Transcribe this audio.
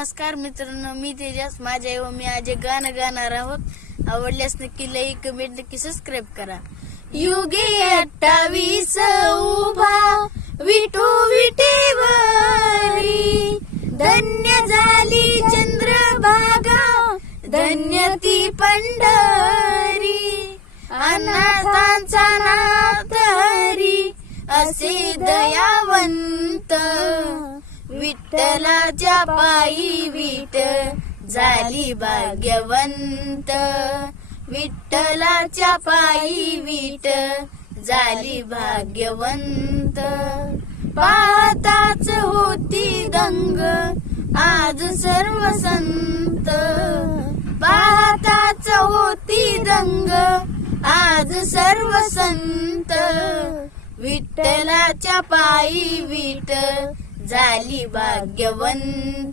नमस्कार मित्रांनो, मी तेजस. माझ्या मी आज एक गाणं गाणार आहोत. आवडल्यास नक्की लाईक, कमेंट, नक्की सबस्क्राईब करा. युगे 28 उभा विठू विटेवरी, धन्य झाली चंद्रभागा, धन्य ती पंढरी. अनाथांचा नाथ हरी, असे दयावंत, विठ्ठलाच्या पायी विठ झाली भाग्यवंत. विठ्ठलाच्या पायी विठ झाली भाग्यवंत. पाहताच होती दंग आज सर्व संत, पाहताच होती दंग आज सर्व संत. विठ्ठलाच्या पायी विठ झाली भाग्यवंत.